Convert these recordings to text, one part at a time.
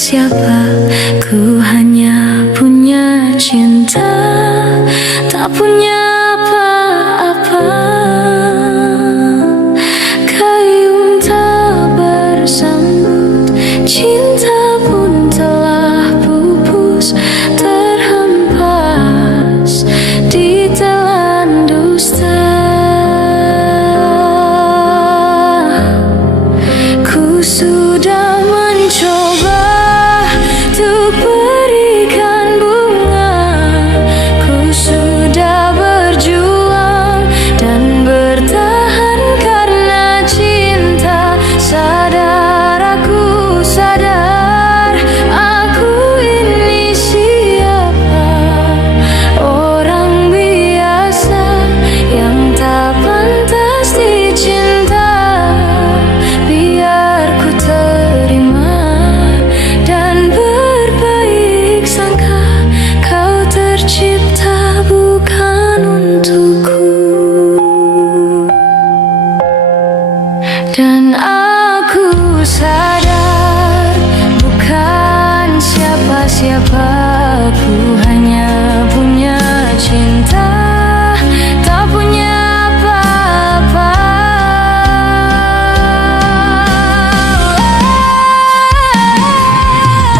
siapa, ku hanya punya cinta, tak punya apa-apa. Gayung tak bersambut, cinta pun telah pupus, terhempas di telan dusta. Ku sudah mencoba untuk berikan bunga, ku sudah berjuang dan bertahan karena cinta. Sadar, aku sadar, aku ini siapa, orang biasa yang tak pantas dicinta. Biar ku terima dan berbaik sangka, kau tercipta bukan untukku. Dan aku sadar bukan siapa-siapa, ku hanya punya cinta, tak punya apa-apa.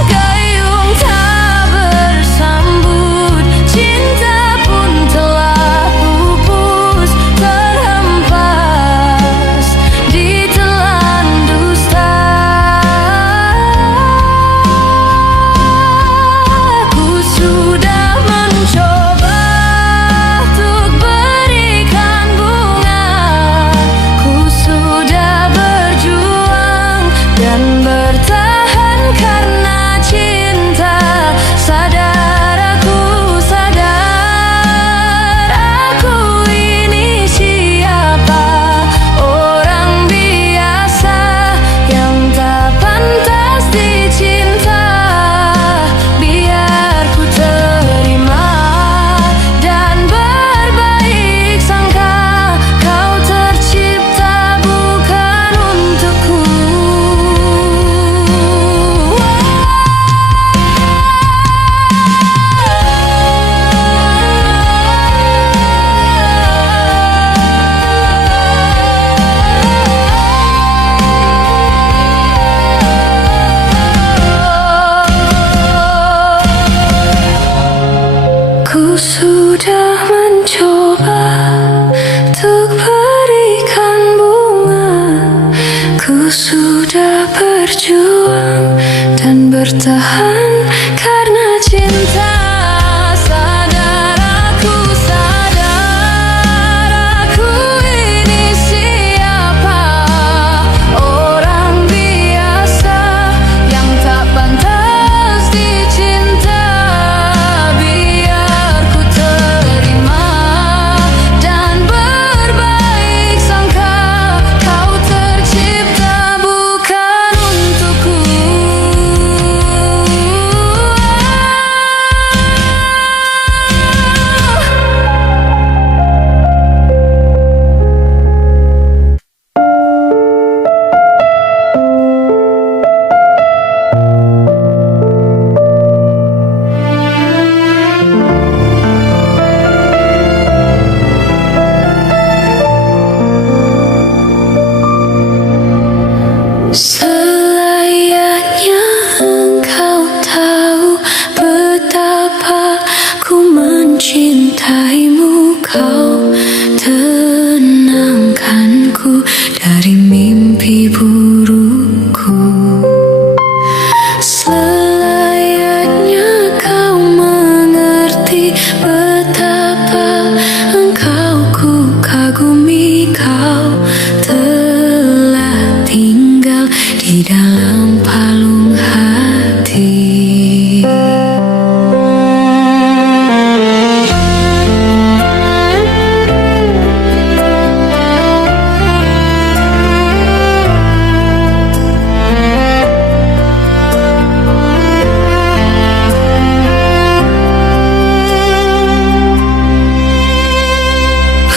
Gayung tak bersambut, cinta pun telah pupus, terhempas di telan dusta. Ku sudah mencoba untuk berikan bunga, ku sudah berjuang dan bertahan karena cinta. Sadar, aku sadar, aku ini siapa, orang biasa yang tak pantas dicinta. Biar ku terima dan berbaik sangka, kau tercipta bukan untukku. Ku sudah mencoba untuk berikan bunga, ku sudah berjuang dan bertahan karena cinta. Sadar, aku sadar, aku ini siapa, orang biasa yang tak pantas dicinta. Biar ku terima dan berbaik sangka, kau tercipta bukan untukku. Selayaknya engkau tahu betapa ku mencintaimu, kau tenangkanku dari mimpi burukku. Selayaknya kau mengerti betapa engkau ku kagumi, kau telah tinggal di dalam palung hati.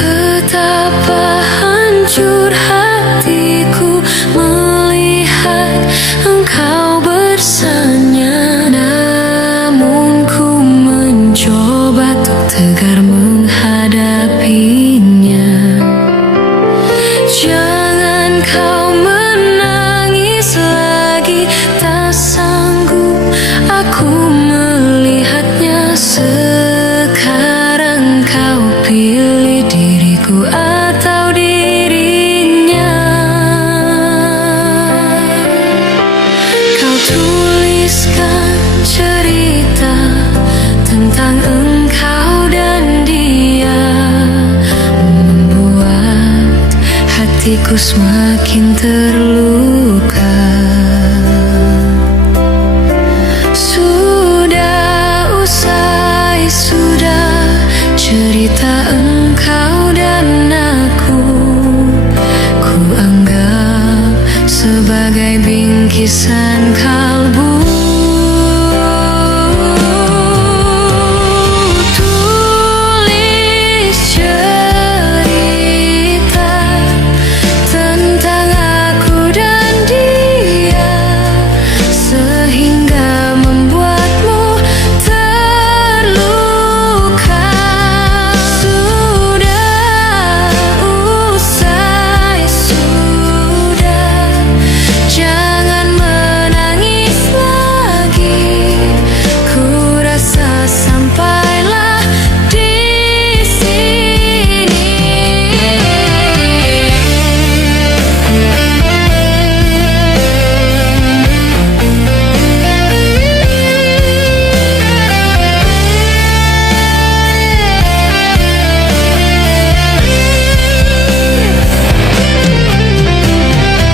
Betapa hancur hatiku melihat engkau bersanya tuliskan cerita tentang engkau dan dia, membuat hatiku semakin terluka. Sudah usai, sudah cerita engkau dan aku, ku anggap sebagai bingkisan kalbu. Tulis cerita tentang aku dan dia, sehingga membuatmu terluka. Sudah usai, sudah, jangan menangis lagi. Ku rasa sampailah di sini.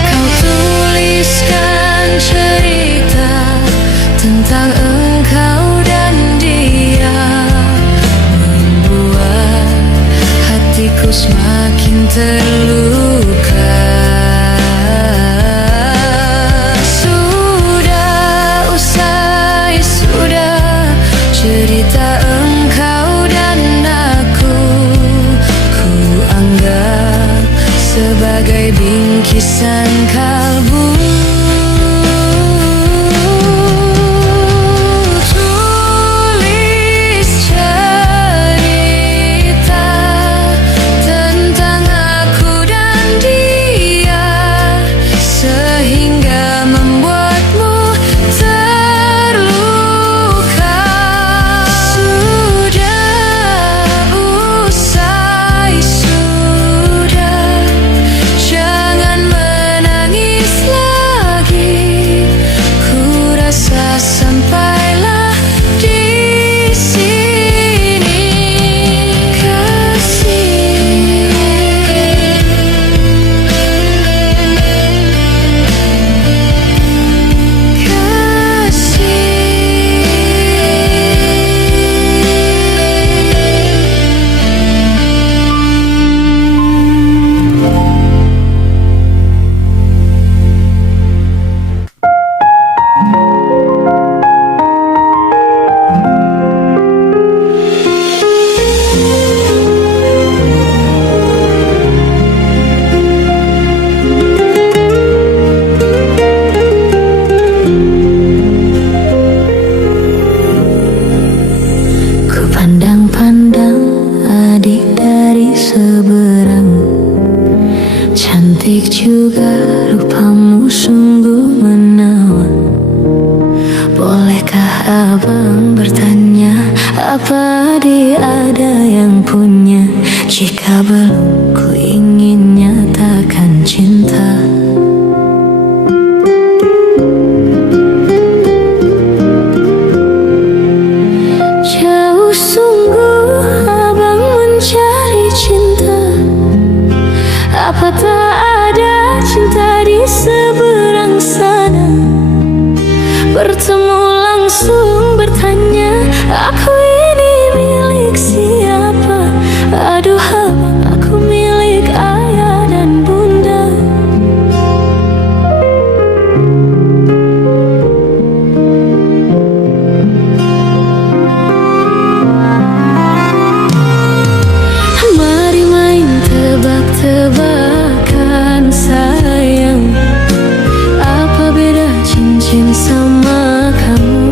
Kau tuliskan cerita tentang engkau dan dia, membuat hatiku semakin terluka. Sudah usai, sudah cerita engkau dan aku, ku anggap sebagai bingkisan kalbu. Tulis cerita tentang aku dan dia, sehingga membuatmu terluka. Sudah usai, sudah, jangan menangis lagi. Ku rasa sampailah di sini, kasih. Ku pandang-pandang adik dari seberang, cantik juga rupamu, sungguh menawan. Bolehkah abang bertanya, apa dia ada yang punya? Jika belum, ku ingin nyatakan cinta. Jauh sungguh abang mencari cinta, apa tak ada cinta di seberang sana? Bertemu langsung bertanya, aku ini milik siapa? Aduh abang, aku milik ayah dan bunda. Mari main tebak-tebakan sayang, apa beda cincin sama kamu?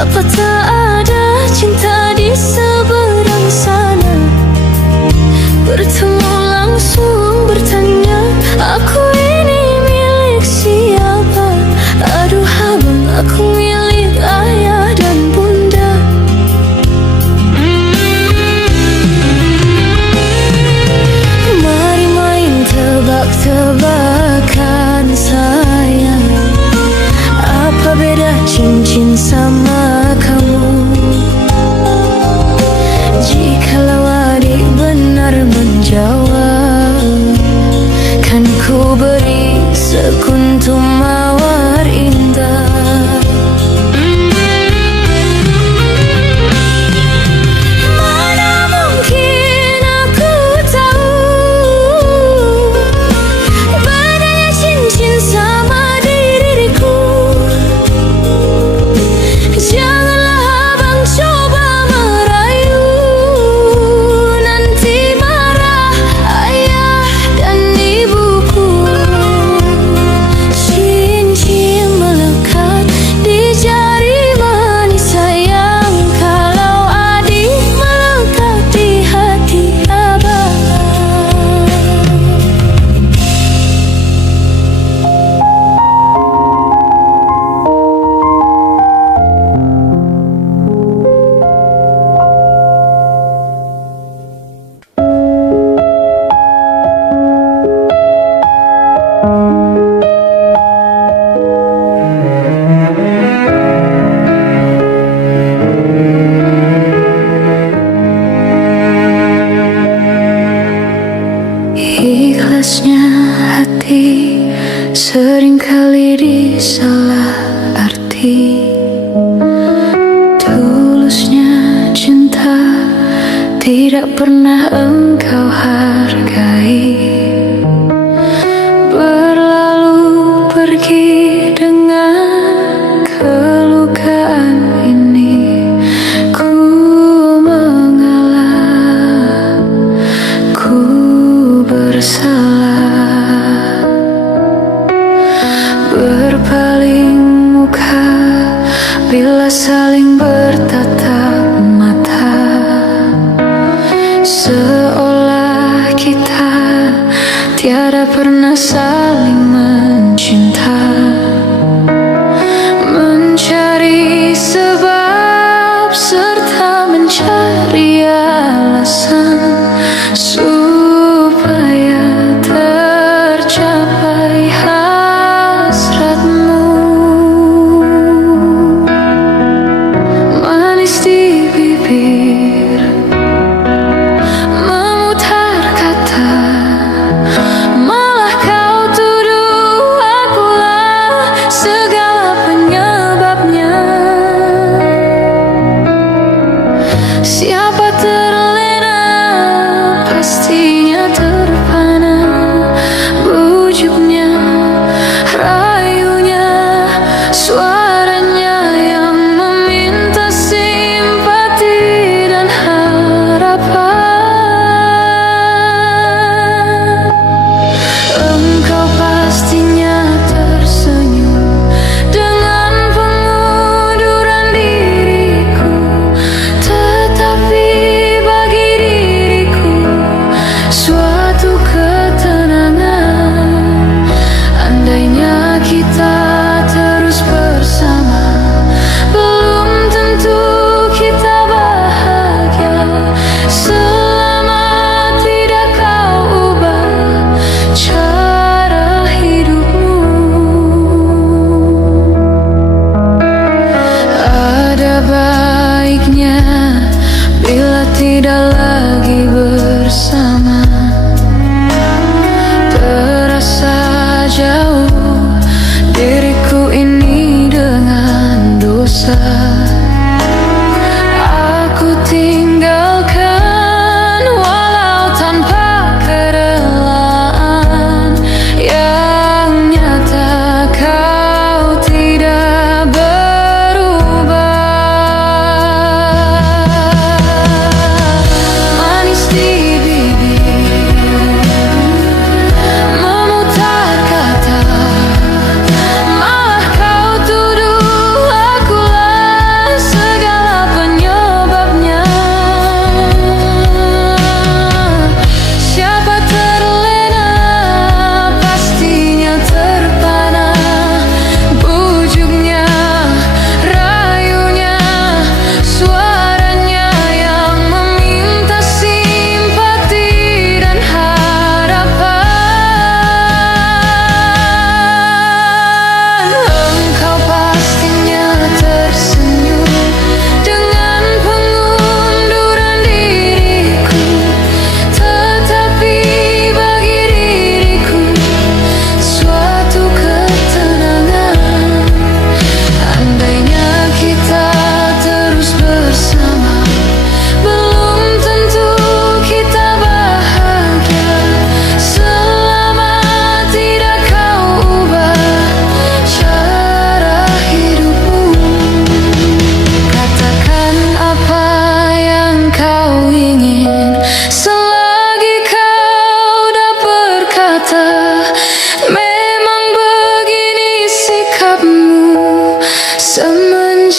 Apa tak ada cinta di seberang sana? Bertemu langsung bertanya, aku ini milik siapa? Aduh abang, aku milik ayah dan bunda. Mari main tebak-tebakan sayang, apa beda cincin sama kamu? Jikalau adik benar menjawab, kan ku beri sekuntum mawar indah. Mana mungkin aku tahu bedanya cincin sama diriku. Janganlah abang coba merayu, nanti marah ayah dan ibuku. Cincin melekat di jari manis sayang, kalau adik melekat di hati abang. Ikhlasnya hati seringkali disalah arti. Tulusnya cinta tidak pernah engkau hargai. Berlalu pergi dengan kelukaan ini, ku mengalah, ku bersalah. Berpaling muka bila saling bertatap mata, seolah kita tiada pernah saling mencinta. Mencari sebab serta mencari alasan supaya tercapai hasratmu. Manis di bibir, memutar kata, malah kau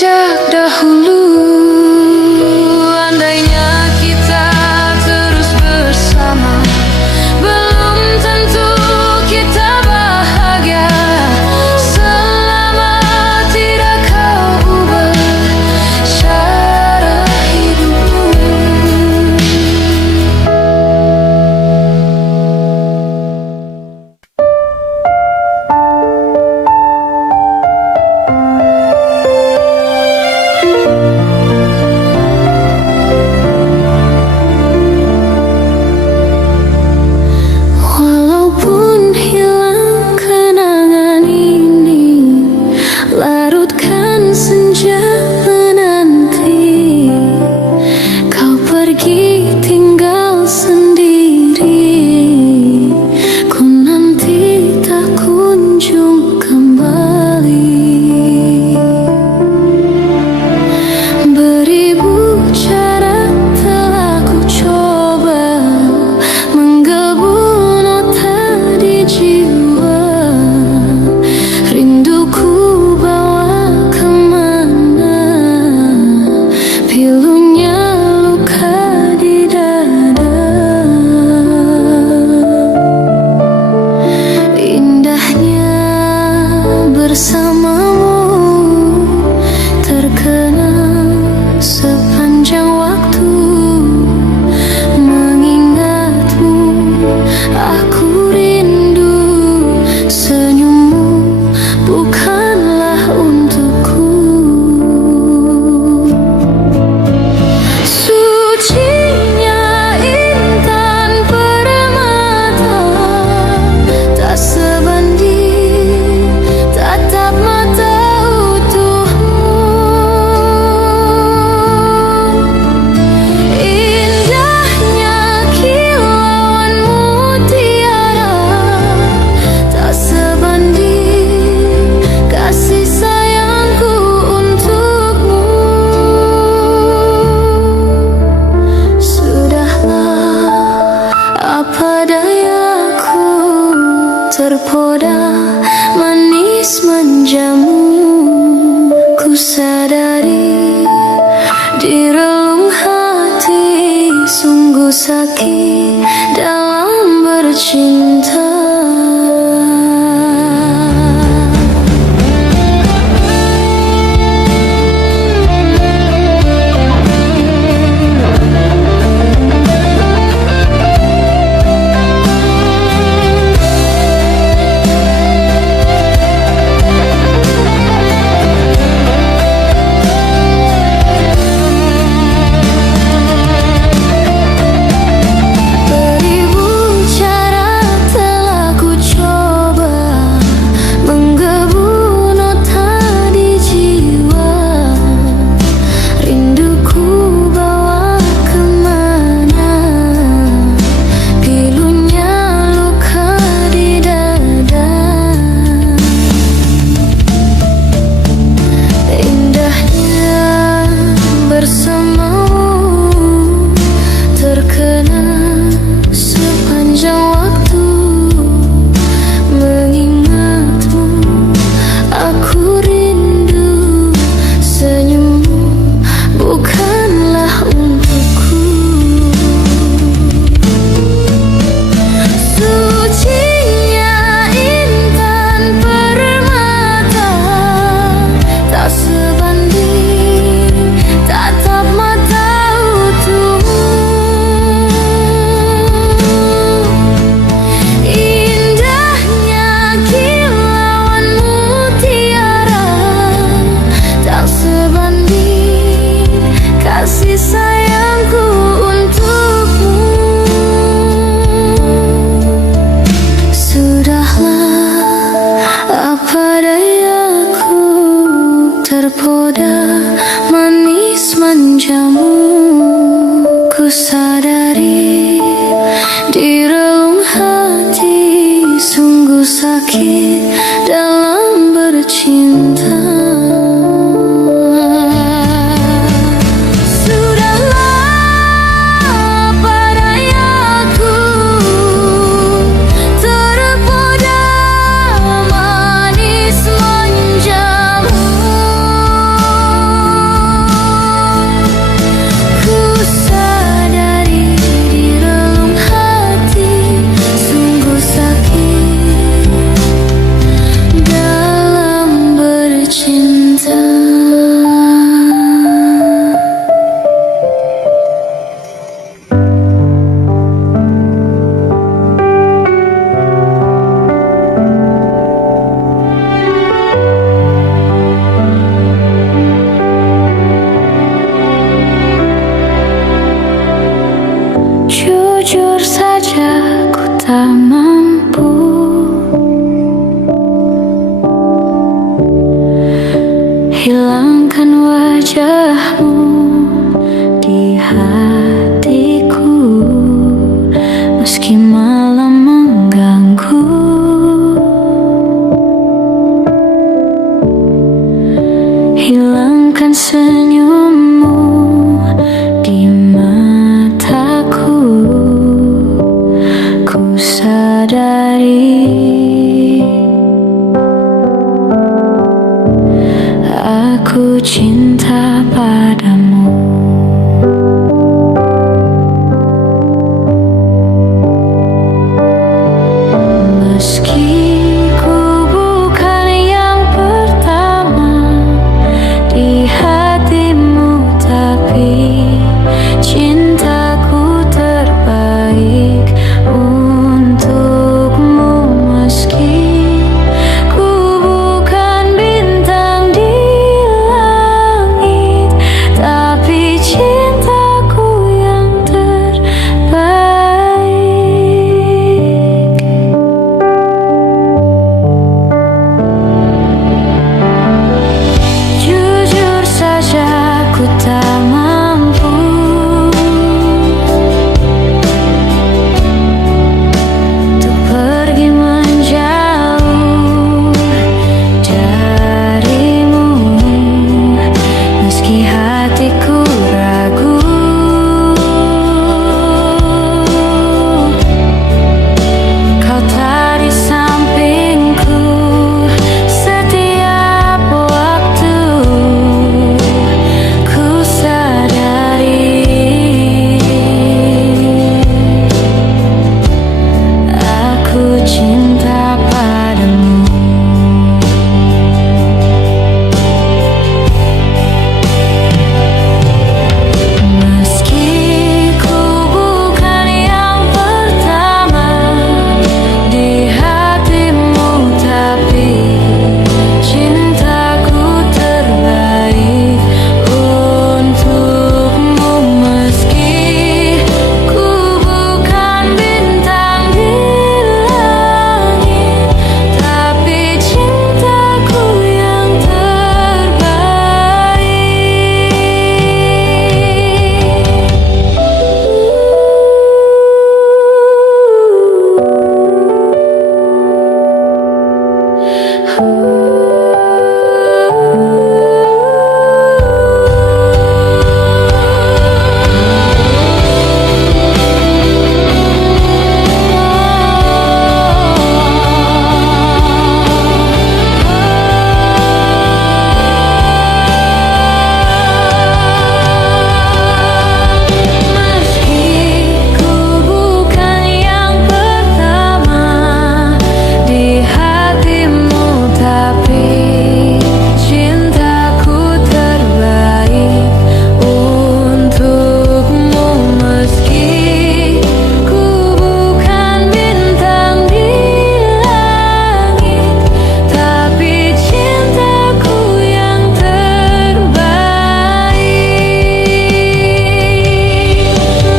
sejak dahulu. Andainya kita terus bersama, belum tentu kita bahagia. Selama tidak kau ubah cara hidupmu. Walaupun hilang kenangan ini, larutkan senja menanti. Kau pergi tinggal sendiri, ku nanti tak kunjung kembali. Beribu cara telah ku coba menggebu nota di jiwa. Rinduku bawa kemana, pilunya luka di dada. Indahnya bersamamu terkenang sepanjang waktu. Mengingatmu aku rindu, senyummu bukanlah untukku. Sucinya intan permata, tak sebanding tatap mata utuhmu. Indahnya kilauan mutiara, tak sebanding kasih sayangku untukmu. Sudahlah, apa dayaku, terpoda manis manjamu. Ku sadari di relung hati, sungguh sakit dalam bercinta. Beribu cara meski malam mengganggu. Hilangkan senyummu di mataku. Ku sadari aku cinta padamu. Meski ku bukan yang pertama di hatimu, tapi cintaku terbaik untukmu. Meski ku bukan bintang di langit, tapi cintaku yang terbaik. Jujur saja ku tak mampu untuk pergi menjauh darimu. Meski hatiku ragu, kau tak di sampingku setiap waktu. Ku sadari aku cinta padamu. Meski ku bukan yang pertama di hatimu, tapi cintaku terbaik untukmu. Meski ku bukan bintang di langit, tapi cintaku yang terbaik. Meski ku bukan yang pertama di hatimu, tapi cintaku terbaik untukmu. Meski ku bukan bintang di langit, tapi cintaku yang terbaik.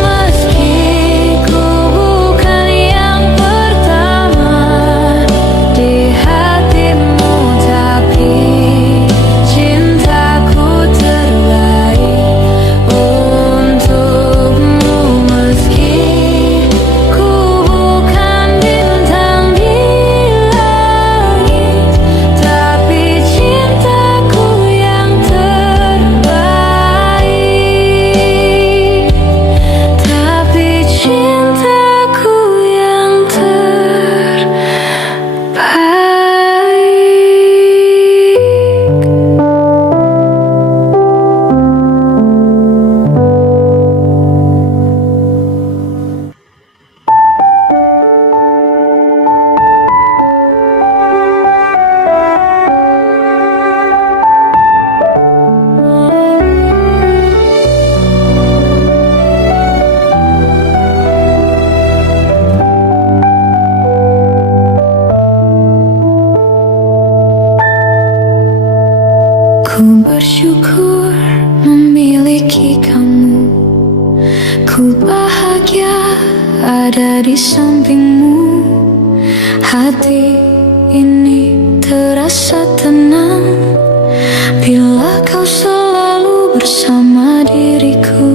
Meski ku bukan yang pertama di hatimu, tapi cintaku terbaik untukmu. Meski ku bukan bintang di langit, tapi cintaku yang terbaik. Tapi cintaku yang terbaik. Ku bersyukur memiliki kamu. Ku bahagia ada di sampingmu. Hati ini terasa tenang bila kau selalu bersama diriku.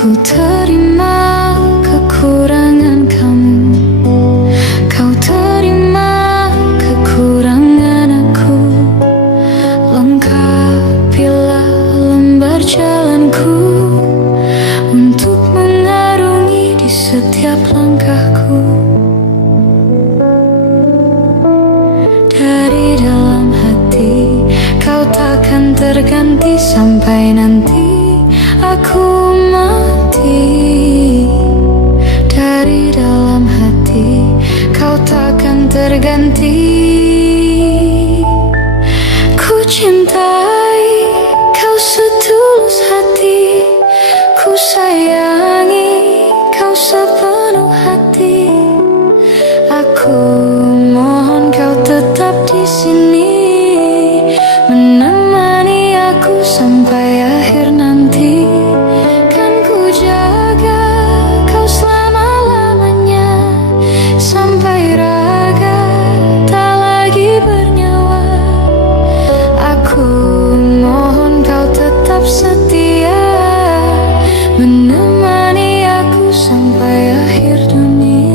ku terima kekurangan kamu, kau terima kekurangan aku. Lengkapilah lembar jalanku untuk mengarungi di setiap langkahku. Dari dalam hati kau takkan terganti sampai nanti aku mati. Dari dalam hati kau takkan terganti. Ku cintai kau setulus hati, ku sayangi kau sepenuh hati. Aku mohon kau tetap di sini, menemani aku sampai akhir nanti. Kan ku jaga kau selama-lamanya, sampai raga tak lagi bernyawa. Aku mohon kau tetap setia, menemani aku sampai akhir dunia.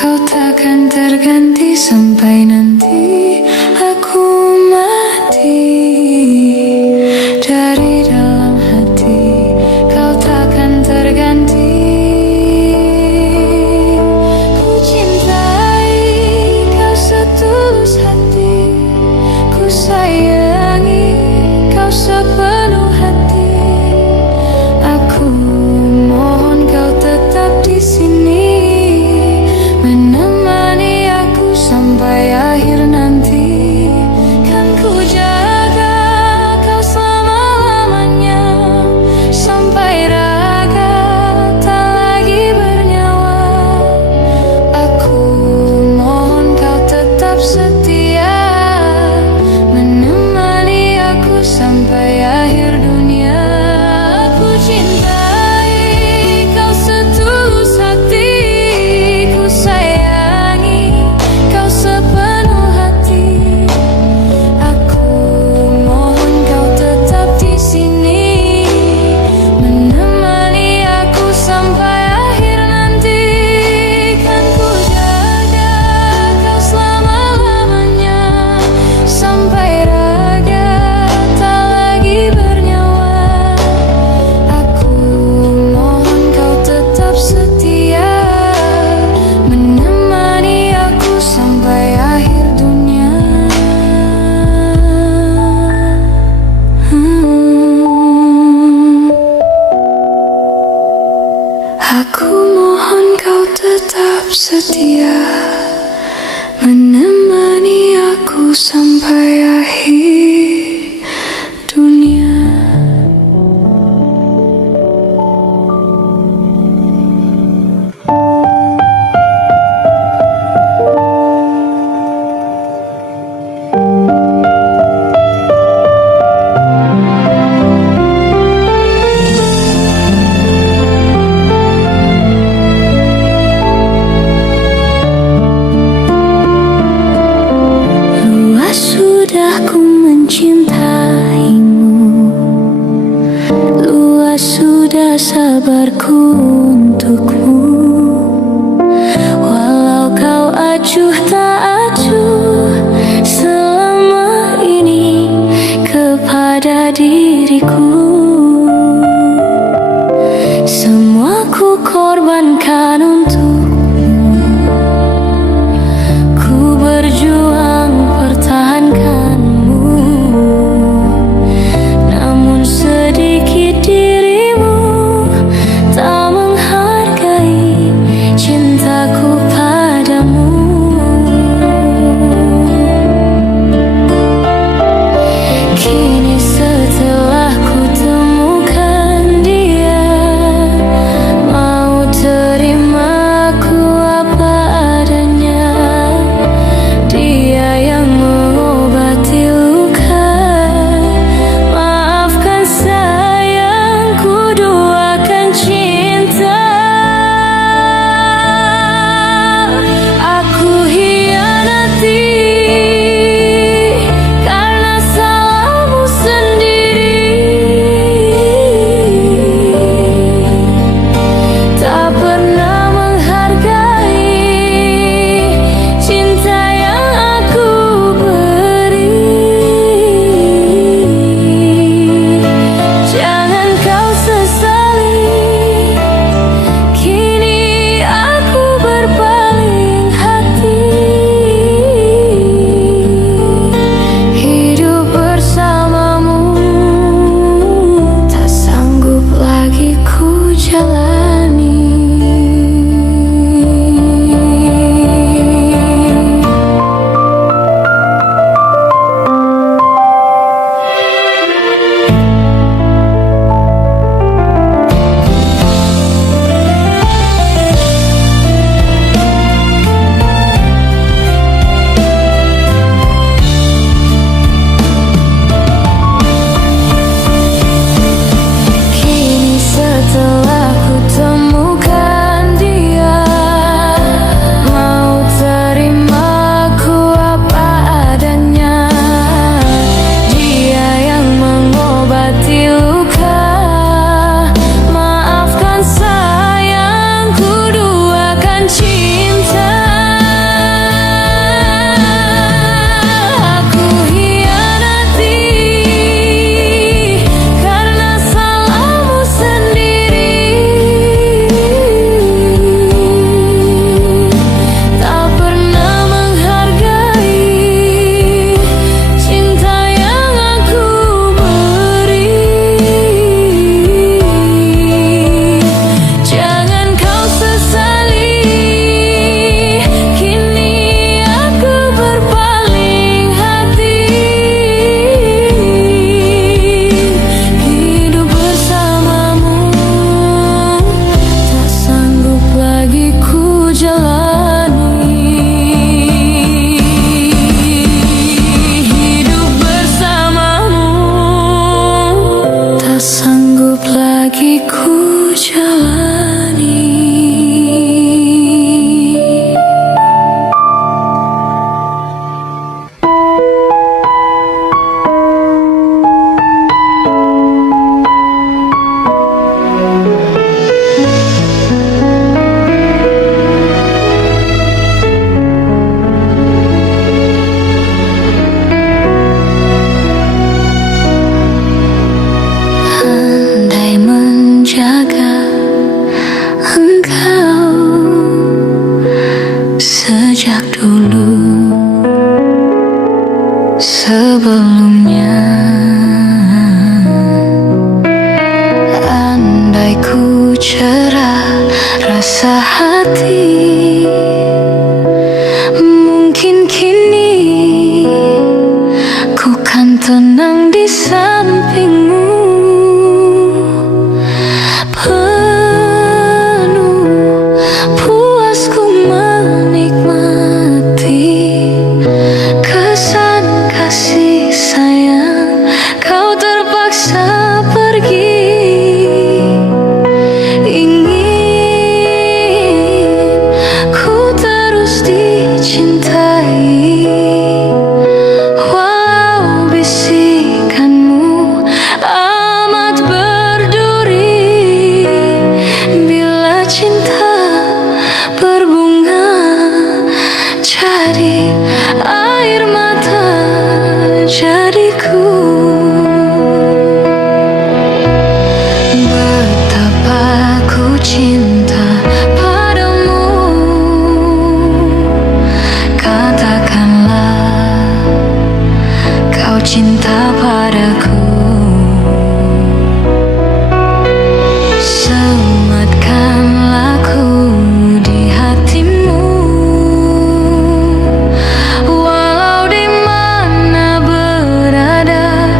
Kau takkan terganti sampai nanti aku mati. Dari dalam hati kau takkan terganti. Ku cintai kau setulus hati, ku sayangi kau sepenuh hati. Aku mohon kau tetap di sini, menemani aku sampai akhir nanti. Kan ku jaga kau selama-lamanya, sampai raga tak lagi bernyawa. Aku mohon kau tetap setia, menemani aku sampai akhir dunia. Aku cintai kau setulus hati, ku sayangi kau sepenuh hati. Aku mohon kau tetap di sini, menemani aku sampai akhir nanti. Kan ku jaga kau selama-lamanya, sampai raga tak lagi bernyawa. Aku mohon kau tetap setia, menemani aku sampai akhir dunia. Aku mohon kau tetap setia, menemani aku sampai akhir dunia. Luas sudah ku mencintaimu, luas sudah sabarku untukmu. Walau kau acuh tak acuh selama ini kepada diriku, semua ku korbankan untukmu. Ku berjuang pertahankanmu, namun sedikit dirimu tak menghargai cintaku padamu. sebelumnya. Andai ku cerah rasa hati, mungkin kini ku kan tenang di sampingmu. Penuh puas ku menikmati kesan kasih sayang, kau terpaksa pergi. Ingin ku terus dicintai, walau bisikanmu amat berduri. Bila cinta berbunga jadi air mata jadiku. Betapa ku cinta padamu, katakanlah kau cinta padaku. Sematkanlah ku di hatimu, walau di mana berada,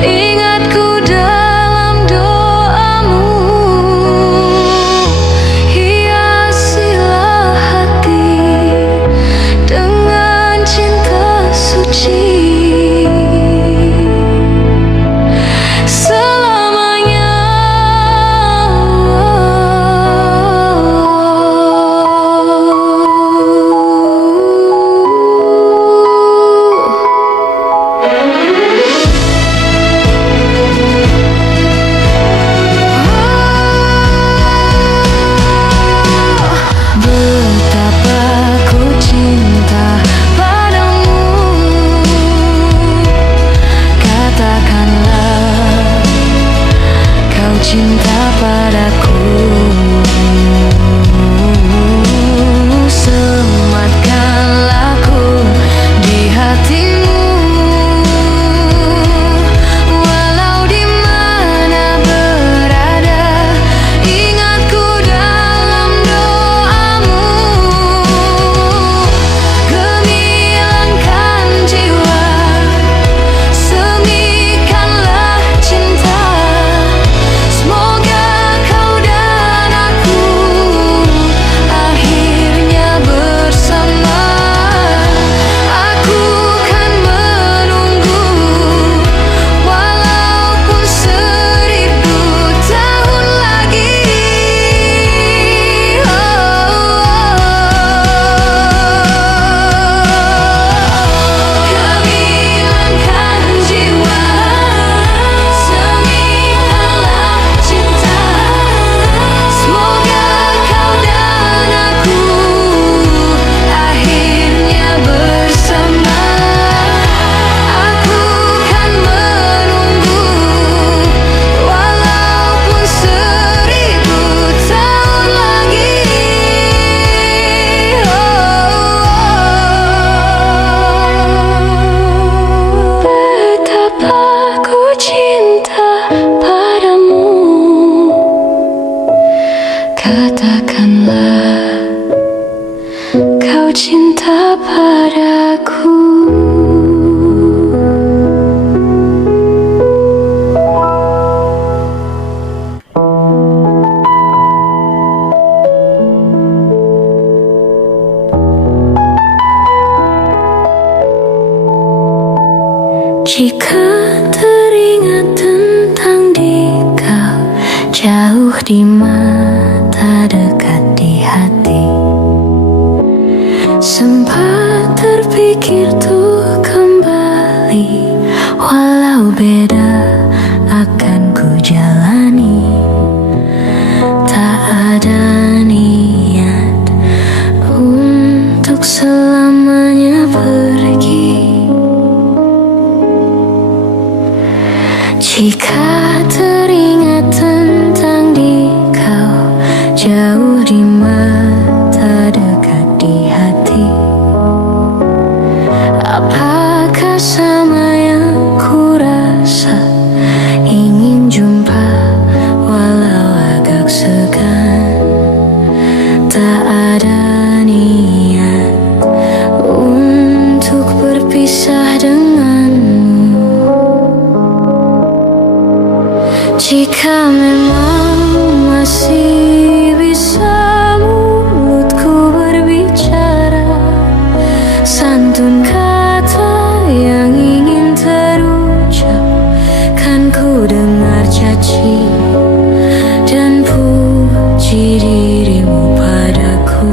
ingat ku dalam doamu. Hiasilah hati dengan cinta suci selamanya. Betapa ku cinta padamu, katakanlah kau cinta padaku. Sematkanlah ku di hatimu, walau di mana berada, ingat ku dalam doamu. Gemilangkan jiwa, semikanlah cinta, semoga kau dan aku akhirnya bersama. Aku kan menunggu walaupun 1000 tahun lagi. Gemilangkan jiwa, semikanlah cinta, semoga kau dan aku akhirnya bersama. Aku kan menunggu walaupun 1000 tahun lagi. Betapa ku cinta padamu, katakanlah kau cinta padaku. Jika teringat tentang dikau, jauh di mata dekat di hati, sempat terpikir tuh kembali, walau beda akan ku jalani. Tak ada niat untuk selamanya pergi. Jika teringat tentang dikau, jauh di mata dekat di hati, apakah sama yang santun kata yang ingin terucap, kan ku dengar caci dan puji dirimu padaku.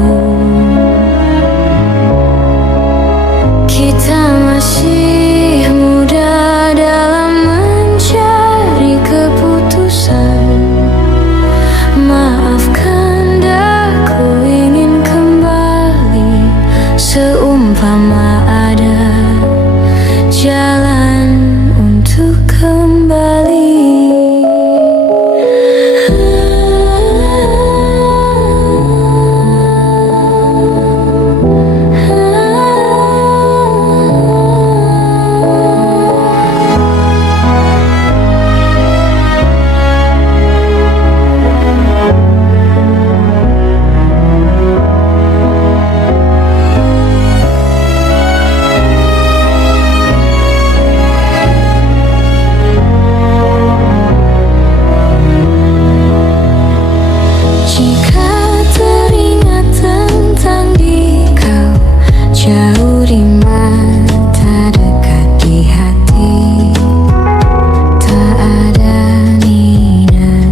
Kita masih muda dalam mencari keputusan. Maafkan aku ingin kembali, seumpama ada jalan untuk kembali. Jauh di mata, dekat di hati, tak ada minat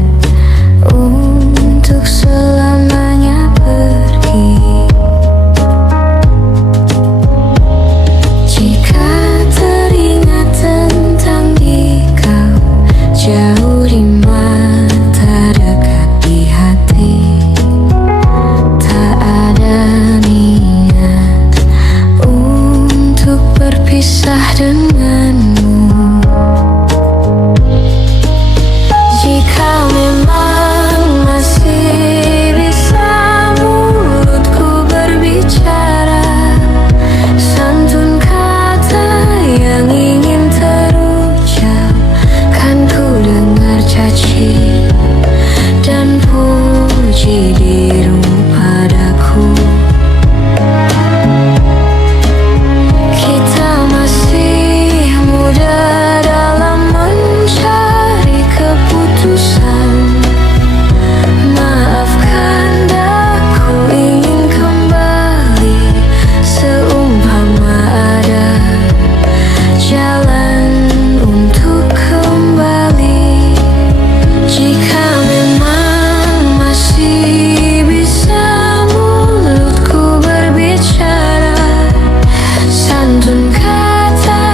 untuk selamanya pergi. Jika teringat tentang dikau, jauh di mata, dekat di hati, tak ada minat untuk berpisah denganmu. Jika memang masih bisa mulutku berbicara, santun kata yang ingin terucap, kan ku dengar caci dan puji dirimu padaku. Kita masih muda dalam mencari keputusan. Maafkan aku ingin kembali, seumpama ada jalan untuk kembali. Jika memang masih bisa mulutku berbicara, santun kata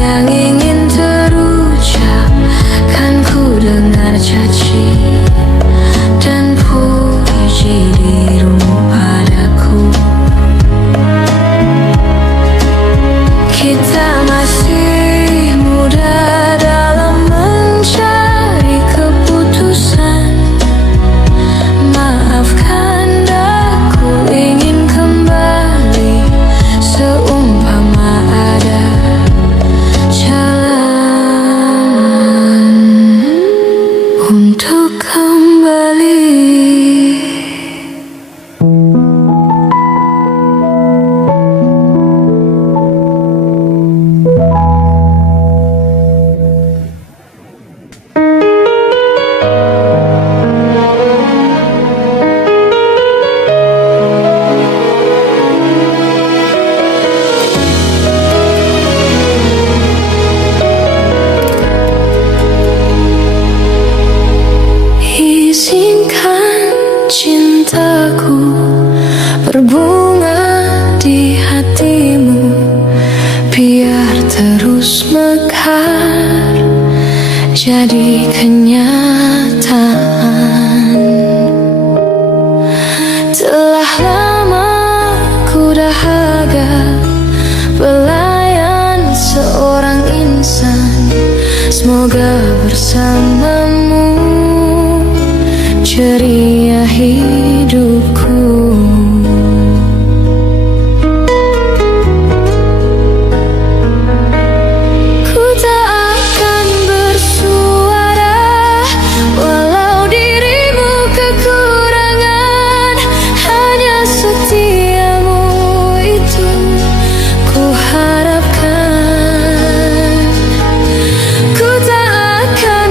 yang ingin terucap, kan ku dengar caci dan puji dirimu padaku. Kita masih muda dalam mencari keputusan. Maafkan aku ingin kembali, seumpama ada jalan untuk kembali. Izinkan cintaku berbunga di hatimu, biar terus mekar jadi kenyataan. Telah lama ku dahaga pelayan seorang insan, semoga bersamamu ceria hidupku. Ku tak akan bersuara walau dirimu kekurangan, hanya setiamu itu ku harapkan. Ku tak akan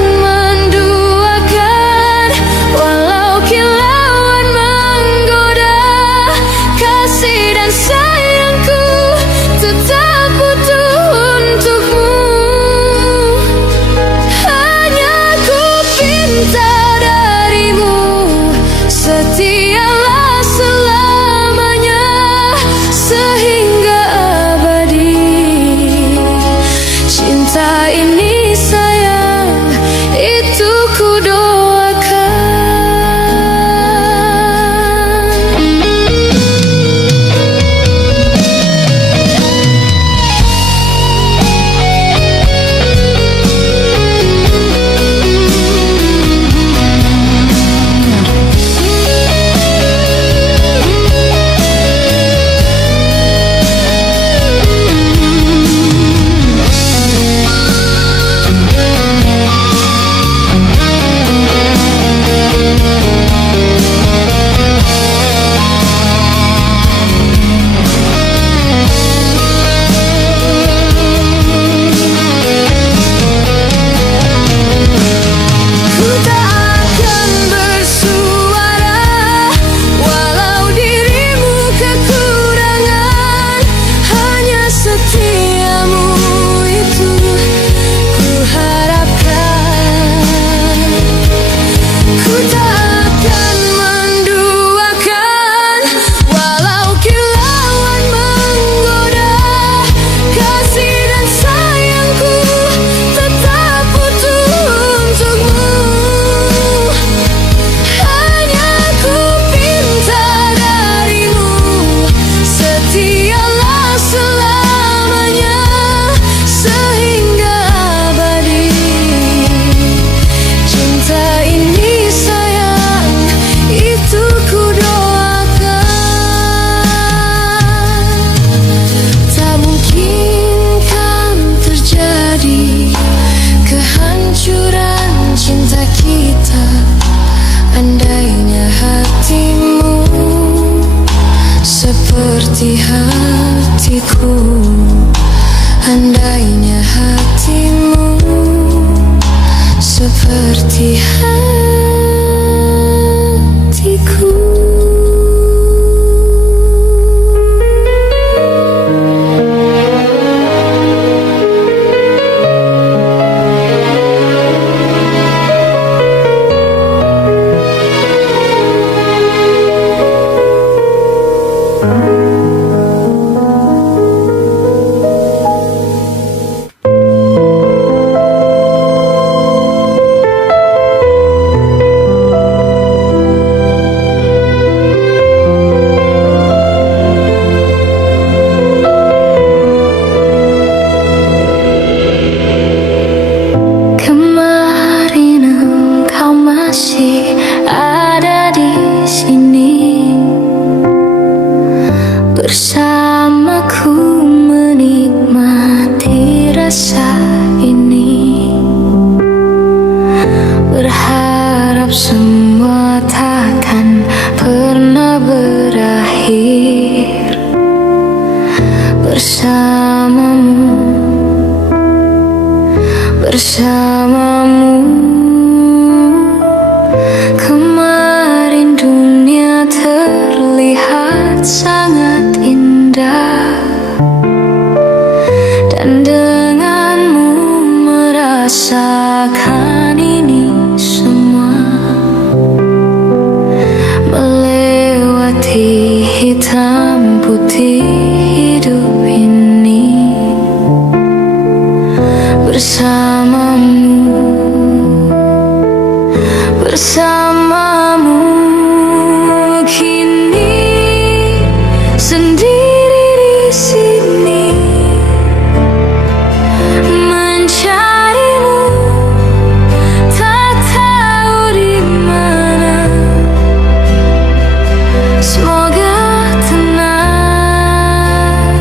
Andainya hatimu seperti hatiku. Masih ada di sini bersamaku menikmati rasa ini, berharap semua takkan pernah berakhir bersamamu. Kemarin dunia terlihat sangat indah, dan denganmu merasakan ini semua, melewati hitam putih hidup ini bersamamu. Kini sendiri di sini mencarimu, tak tahu di mana. Semoga tenang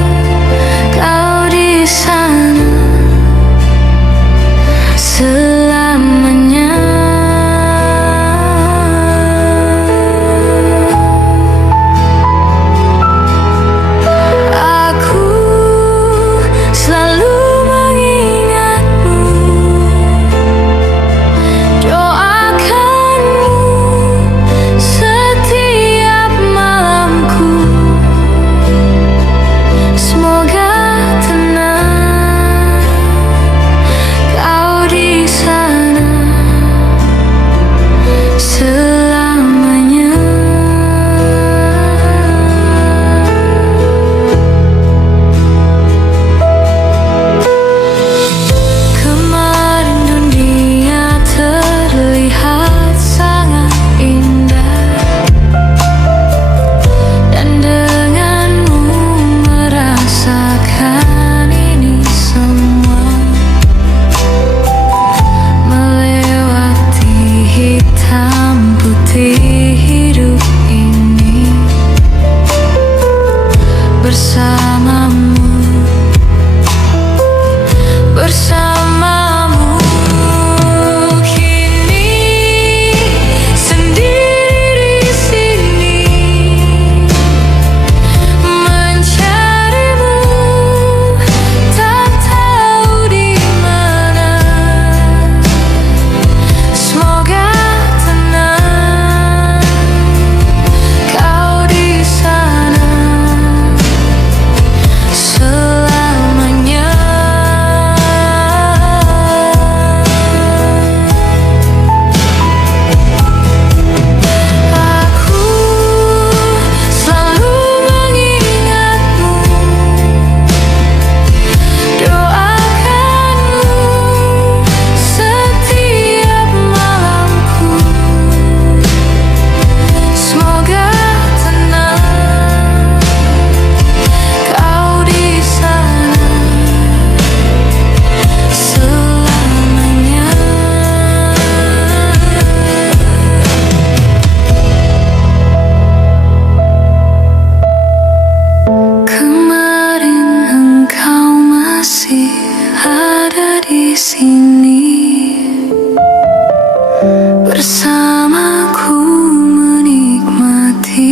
kau di sana selamanya. Bersamamu, kini sendiri di sini mencarimu, tak tahu di mana. Semoga tenang kau di sana selamanya. Di sini bersamaku menikmati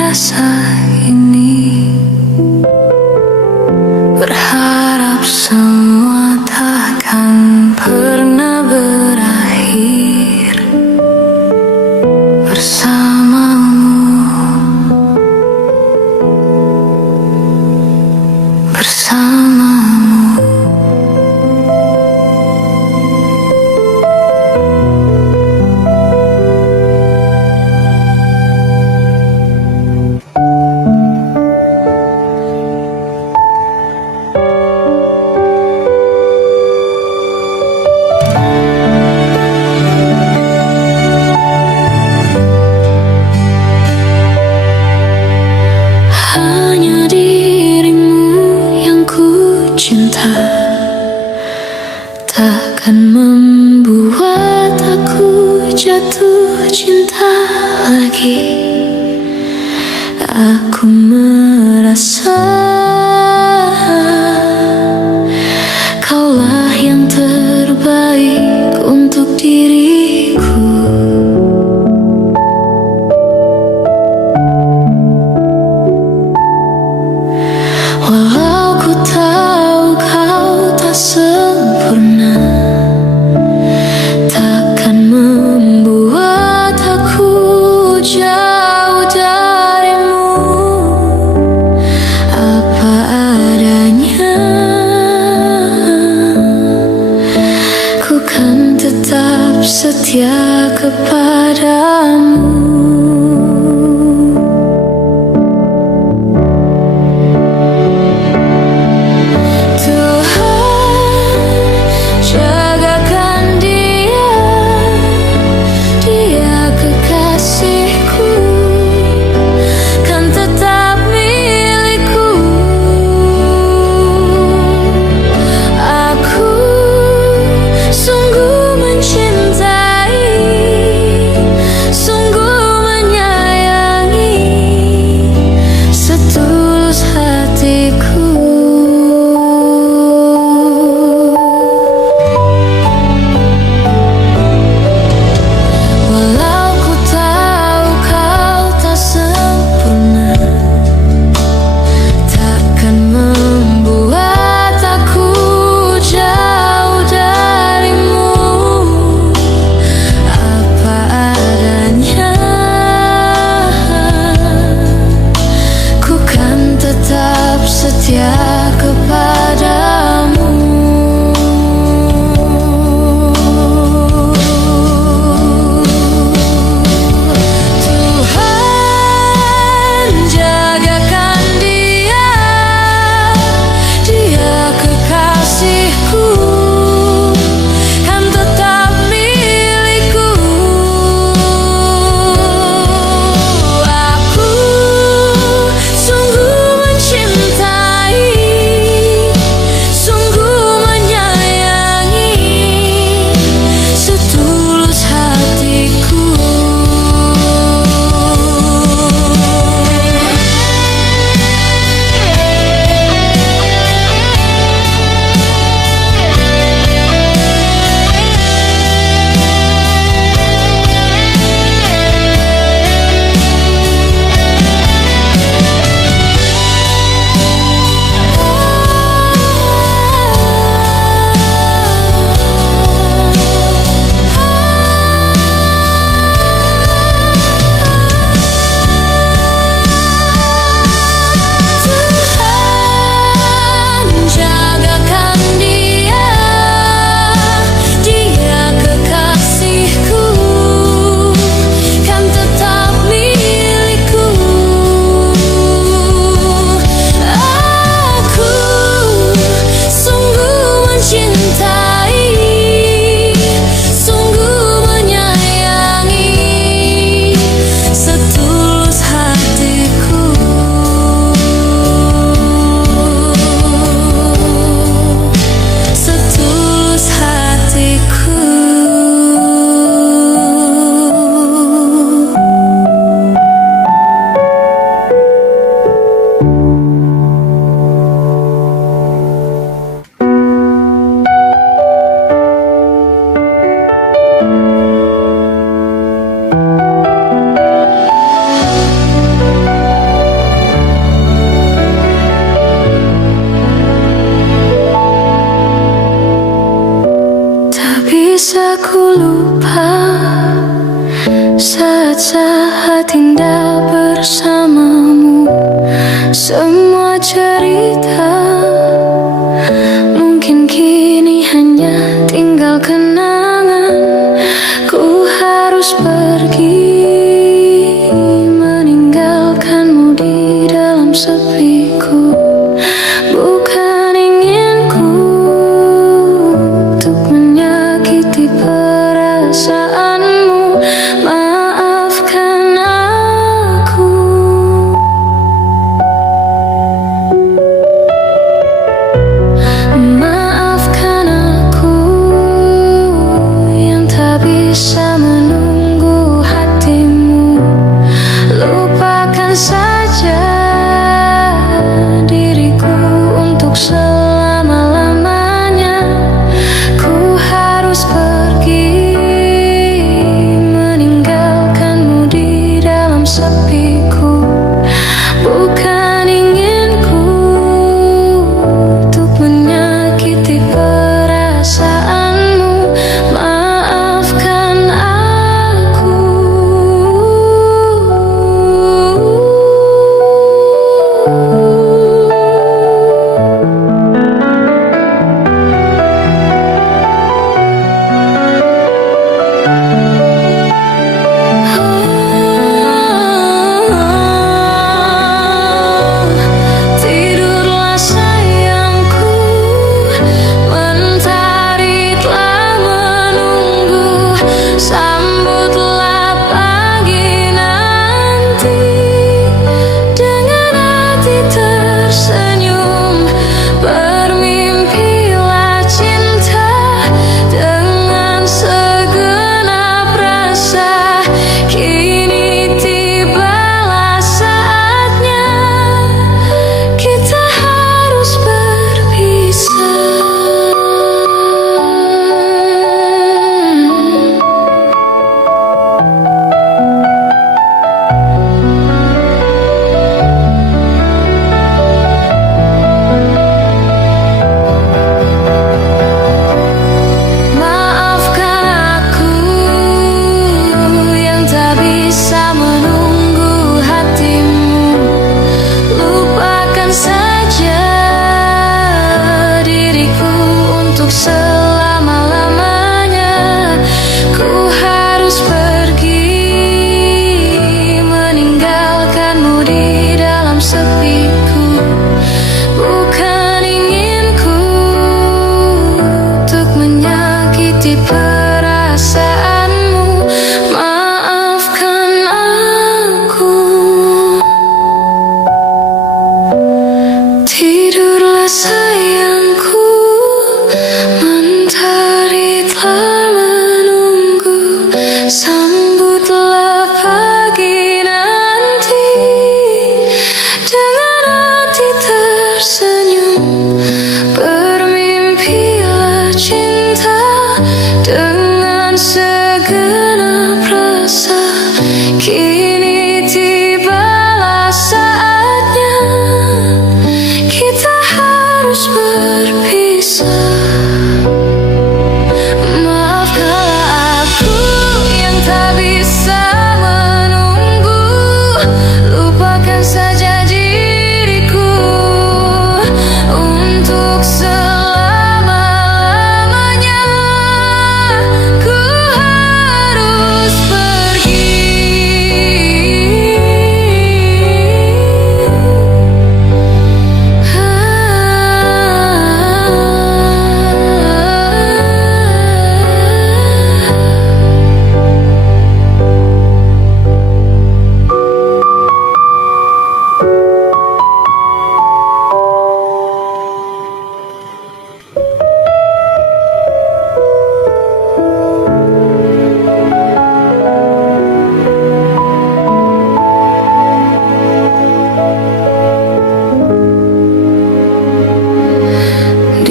rasa ini, semua takkan pernah berakhir bersamamu, bersamamu. Hanya dirimu yang ku cinta, takkan membuat aku jatuh cinta lagi. Aku merasa kaulah yang terbaik untuk diriku. Walau ku tahu kau tak sempurna, takkan membuat aku jauh darimu.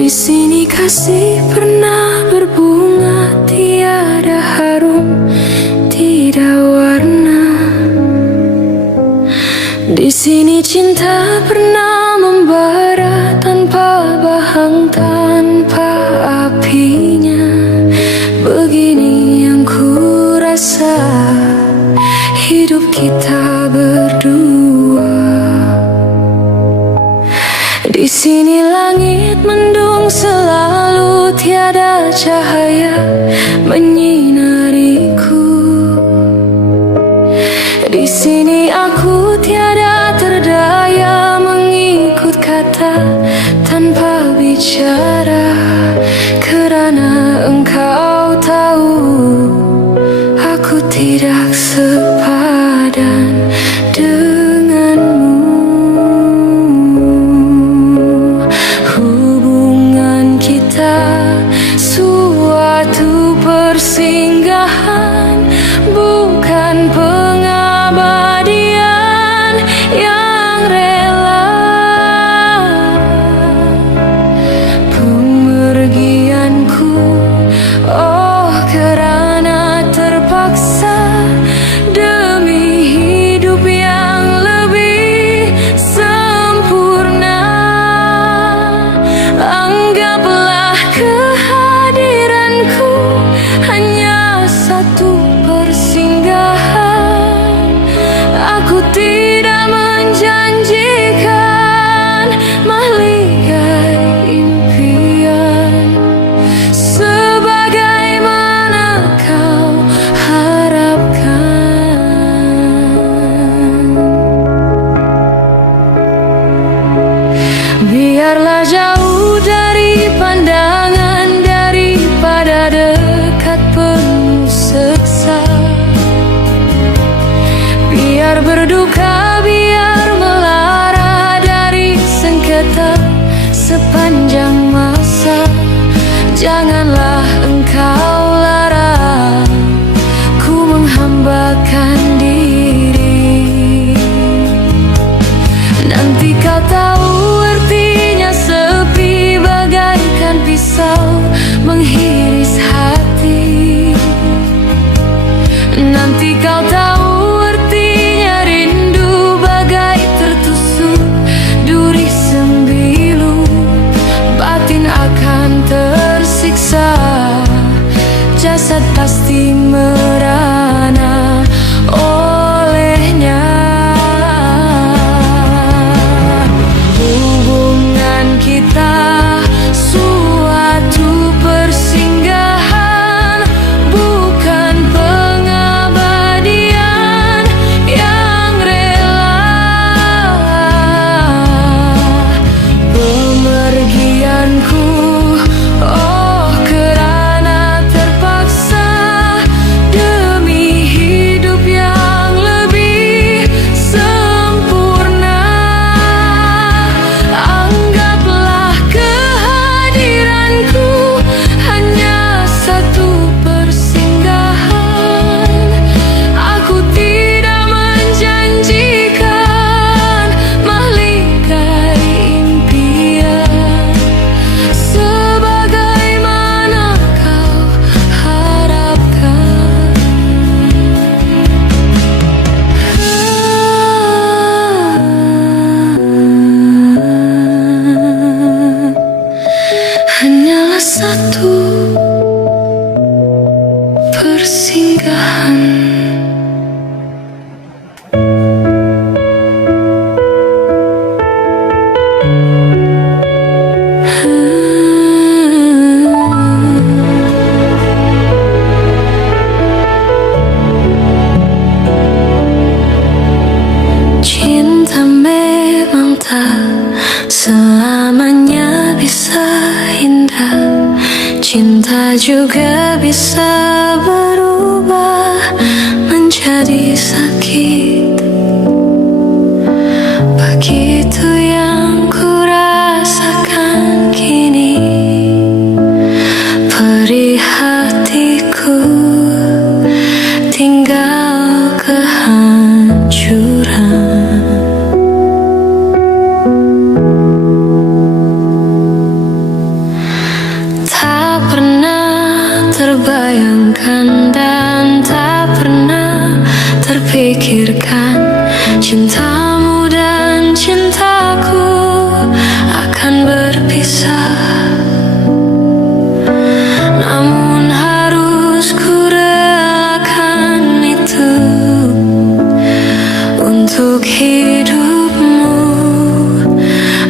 sini kasih pernah berbunga, tiada harum, tidak warna. Di sini cinta pernah membara tanpa bahang, tanpa apinya. Begini yang ku rasa hidup kita berdua. Di sini langit mendung selalu, tiada cahaya menyinariku. Di sini aku tiada terdaya mengikut kata tanpa bicara, kerana engkau tahu aku tidak sepadan denganmu. Hubungan kita suatu persinggahan, bukan pengabadian yang rela. Pemergianku, oh kerana terpaksa demi hidup yang lebih sempurna. Anggaplah kehadiranku hanya satu persinggahan. Aku tidak menjanjikan mahligai impian, sebagaimana kau harapkan. Biarlah jauh dari pandangan daripada dekat penuh seksa. Biar berduka, biar melara dari sengketa sepanjang masa. Janganlah engkau lara ku menghambakan diri. Nanti kau tahu artinya sepi, bagaikan pisau menghiris hati. Nanti kau tahu artinya rindu, bagai tertusuk duri sembilu. Batin akan tersiksa, jasad pasti merana olehnya. Hubungan kita suatu persinggahan, bukan pengabadian yang rela. Pemergianku, oh kerana terpaksa demi hidup yang lebih sempurna. Anggaplah kehadiranku hanya satu persinggahan. Aku tidak menjanjikan mahligai impian, sebagaimana kau harapkan. Hanyalah satu persinggahan. Cinta memang tak selamanya bisa indah. Cinta juga bisa berubah menjadi sakit. Begitu yang ku rasakan kini, perih hatiku tinggal kehancuran. terbayangkan dan tak pernah terpikirkan, cintamu dan cintaku akan berpisah. Namun harus ku relakan itu untuk hidupmu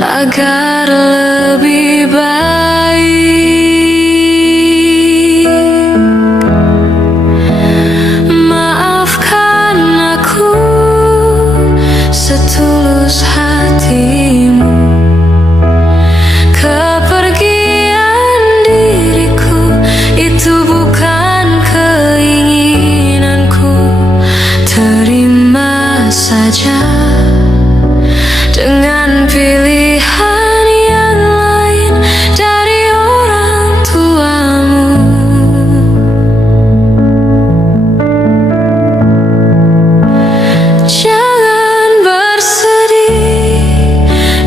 agar lebih baik. Maafkan aku setulus hatimu, kepergian diriku itu bukan keinginanku. Terima saja dengan pilihan yang lain dari orang tuamu. Jangan bersedih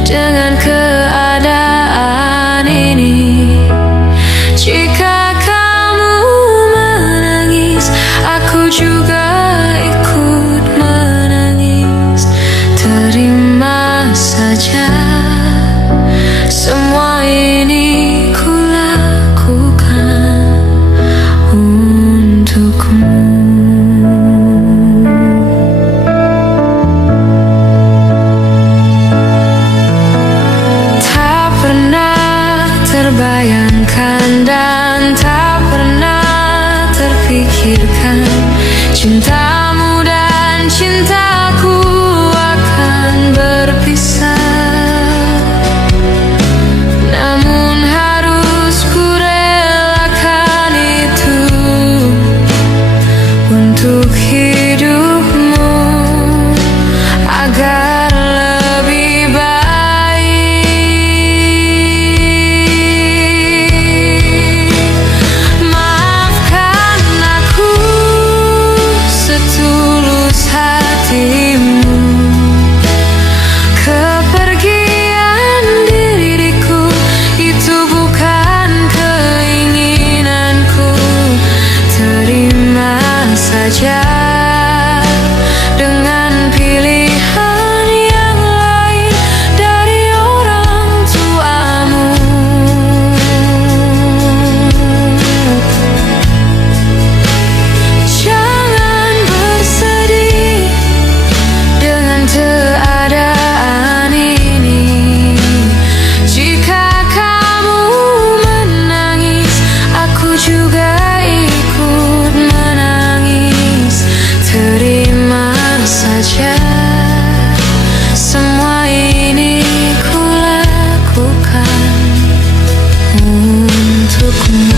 dengan keadaan ini. Jika kamu menangis, aku juga ikut menangis. Terima saja, semua ini ku lakukan untukmu. Tak pernah terbayangkan dan tak pernah terpikirkan, cintamu dan cintaku akan berpisah. Namun harus ku relakan itu untuk hidupmu agar lebih baik. Maafkan aku setulus hatimu, kepergian diriku itu bukan keinginanku. Terima saja dengan pilihan yang lain dari orang tuamu. Jangan bersedih dengan keadaan ini. Jika kamu menangis, aku juga ikut menangis. Terima saja, semua ini ku lakukan untukmu.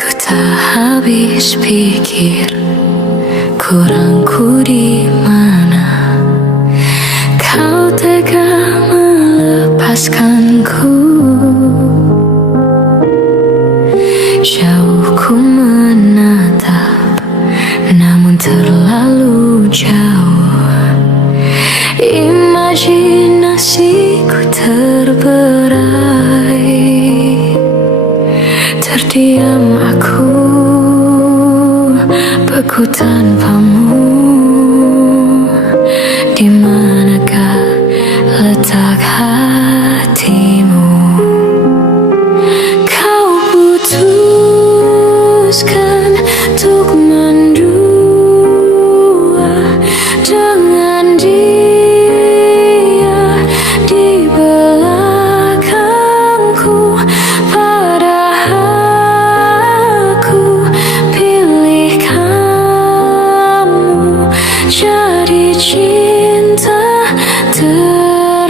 Ku tak habis pikir kurangku di mana, kau tega melepaskanku. Jauh ku menatap, namun terlalu jauh. Imajinasiku terberai. Terdiam aku, beku tanpamu. Di manakah letak hatimu? Kau putuskan untuk mendua dengan dia di belakangku. Padahal aku pilih kamu jadi cinta terakhir.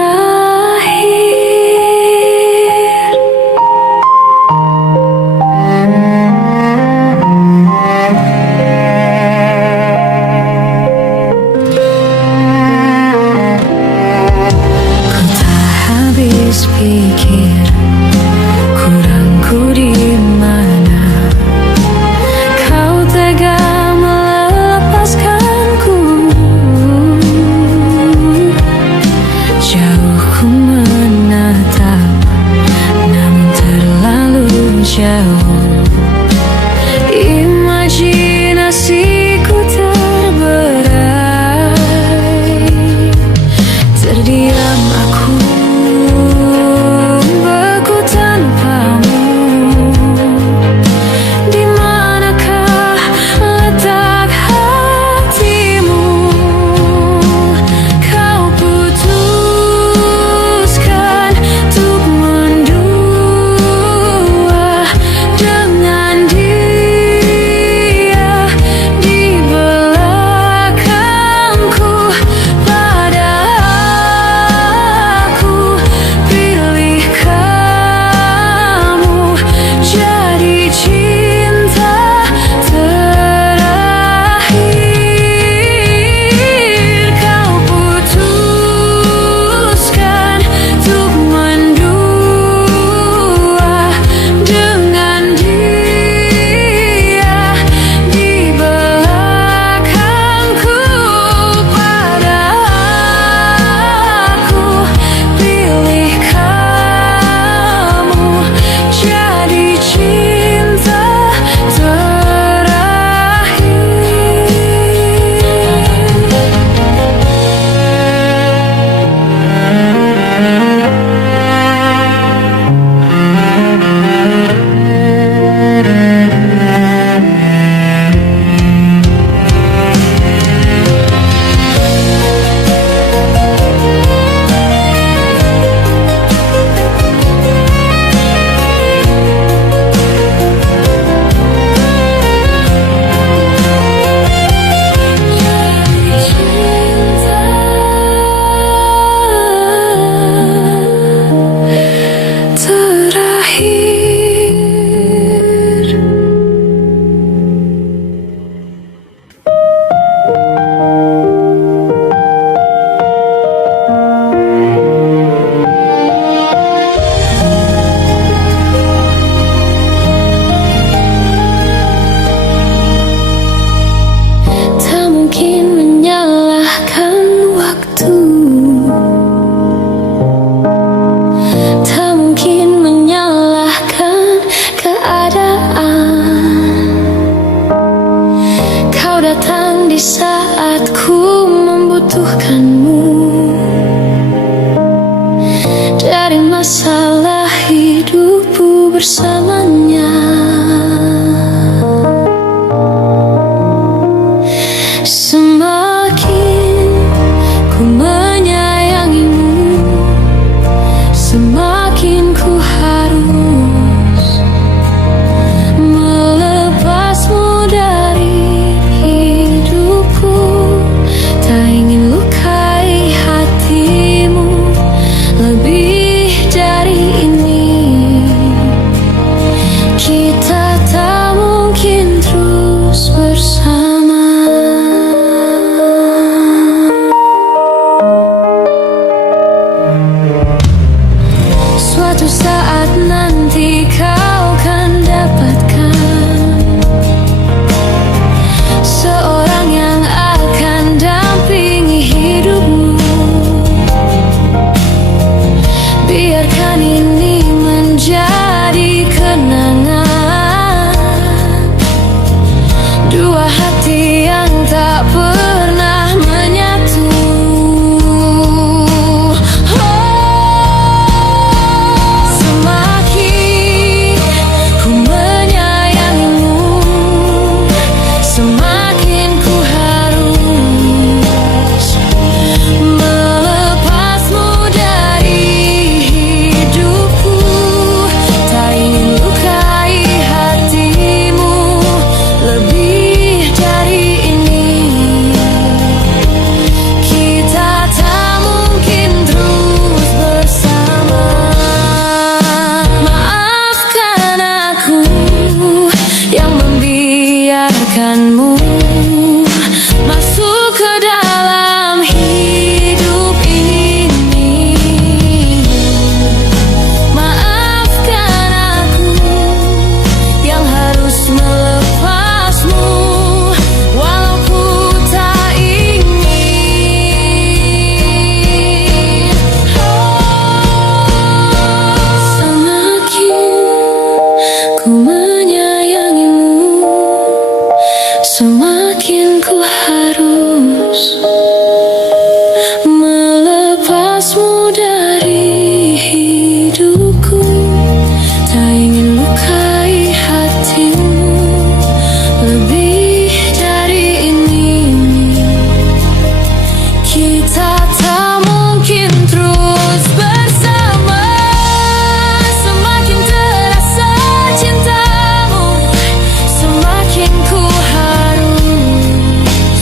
datang di saat ku membutuhkanmu. Dari masalah hidupku bersamanya, semakin ku menyayangimu, semakin ku harus melepasmu dari hidupku. Tak ingin lukai hatimu lebih dari ini. Kita tak mungkin terus bersama. Suatu saat nanti kau akan dapatkan seorang yang akan dampingi hidupmu. Biarkan ini menjadi kenangan dua hati yang tak pernah menyatu. Semakin ku menyayangimu, semakin ku harus melepasmu dari hidupku. Tak ingin lukai hatimu lebih dari ini. Kita tak mungkin terus bersama. Maafkan aku yang membiarkanmu masuk ke dalam hidup ini. Maafkan aku yang harus melepasmu walau ku tak ingin. Semakin ku menyayangimu, semakin ku harus melepasmu dari hidupku. Tak ingin lukai hatimu lebih dari ini. Kita tak mungkin terus bersama. Semakin terasa cintamu, semakin ku harus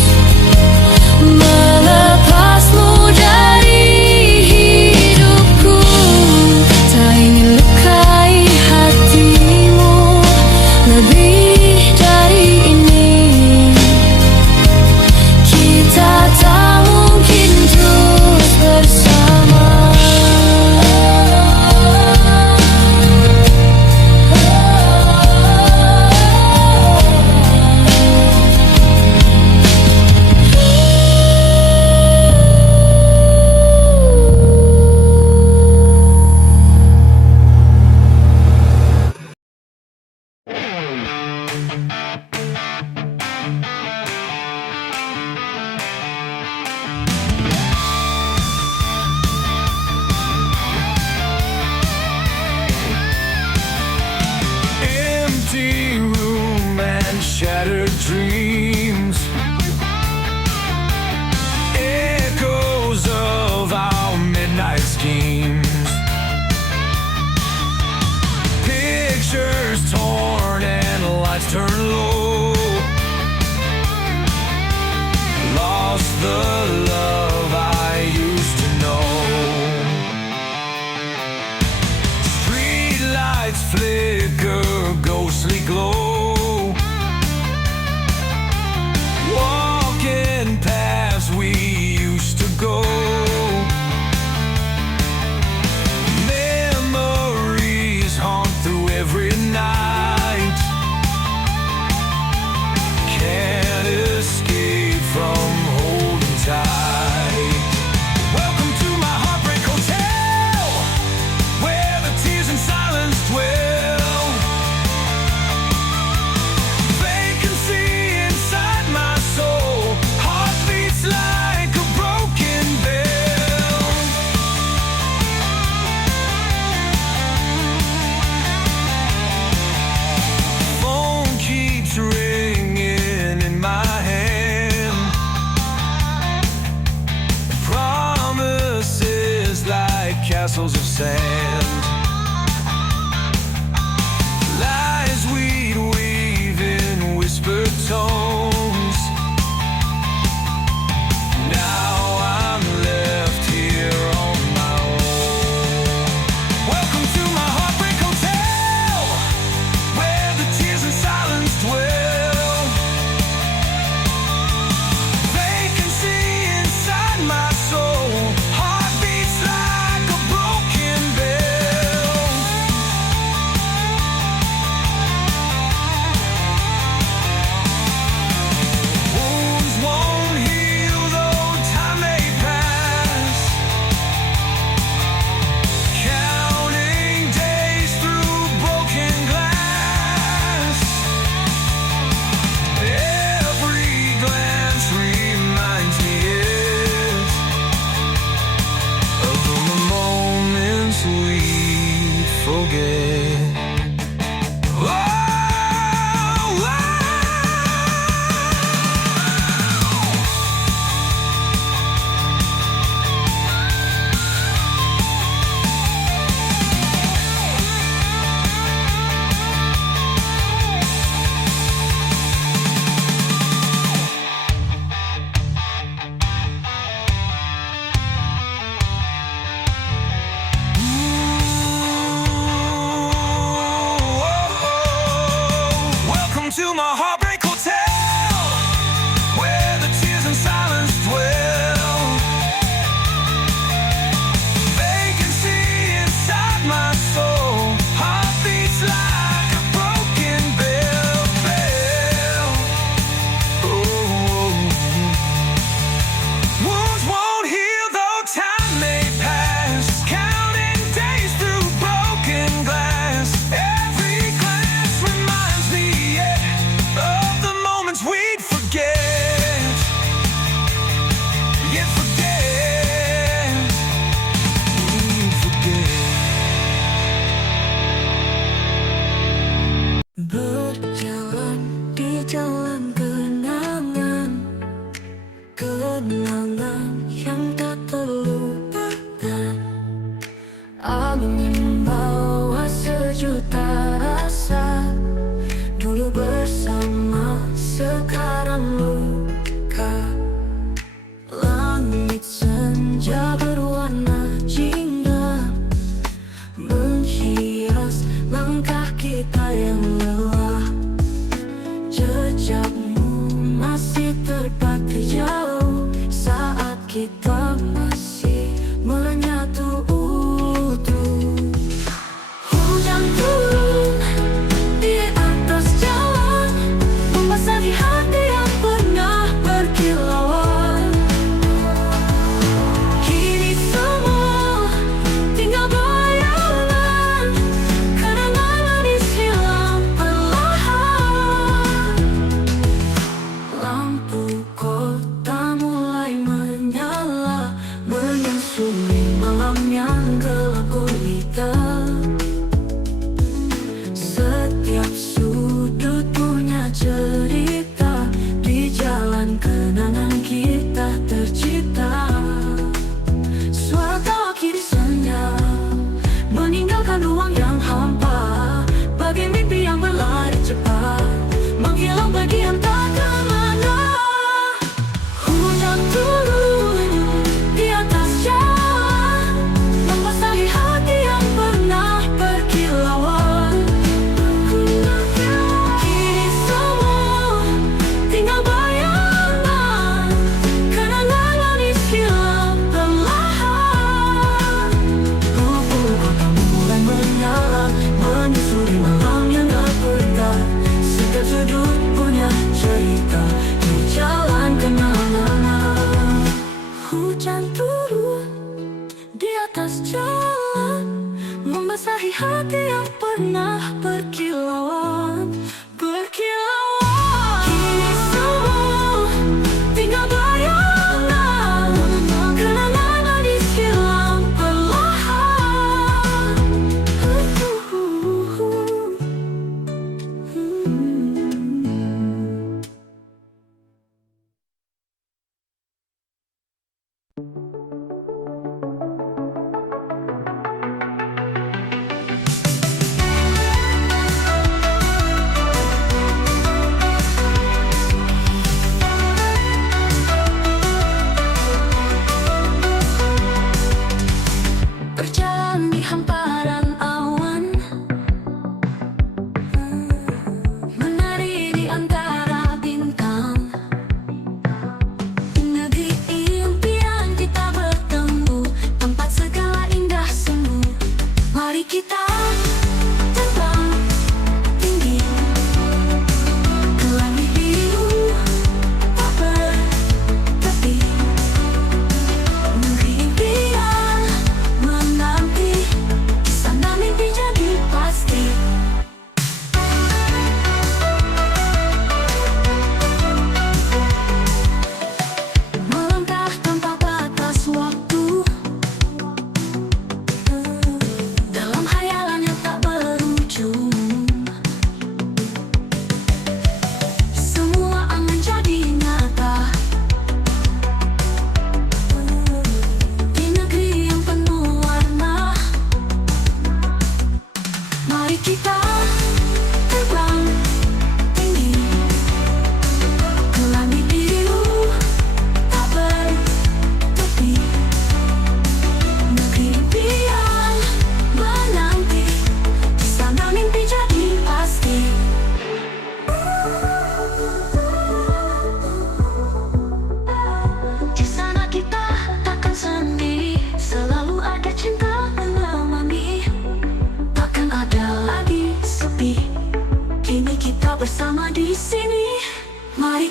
sand. Lies we'd weave in whispered tones. Now I'm left here on my own. Welcome to my heartbreak hotel, where the tears and silence dwell. Vacancy inside my soul, heart beats like a broken bell. Wounds won't heal though time may pass, counting days through broken glass. Every glance reminds me yet of the moments we forget. Oh, welcome to my heartbreak hotel, where the tears and silence dwell. Vacancy inside my soul, heart beats like a broken bell. Oh, wounds won't heal though time may pass, counting days through broken glass. Every glance reminds me yet of the moments we'd forget. Yet forget, we'd forget. Berjalan di jalan kenangan, kenangan yang tak terlupakan. Angin membawa sejuta rasa, dulu bersama, sekarang luka. Langit senja berwarna jingga, menghias langkah kita yang lelah. Jejakmu masih terpatri jauh saat kita masih menyatu utuh. Hujan turun di atas jalan, membasahi hati yang pernah berkilauan. Kini semua tinggal bayangan, kenangan manis hilang perlahan. Lampu kota mulai menyala, menyusuri malam yang gelap gulita. Setiap sudut punya cerita, di jalan kenangan kita tercipta. Suara tawa kini senyap, meninggalkan ruang yang hampa, bagai mimpi yang berlari cepat, menghilang pergi entah kemana. Hujan turun di atas jalan, membasahi hati yang pernah berkilauan. Kini semua tinggal bayangan, kenangan manis hilang perlahan. Lampu kota mulai menyala, menyusuri malam yang tak berita. Setiap sudut punya cerita, di jalan kenangan. Hujan turun di atas jalan, membasahi hati yang pernah berkilauan. Kini semua tinggal bayangan, kenangan manis hilang perlahan.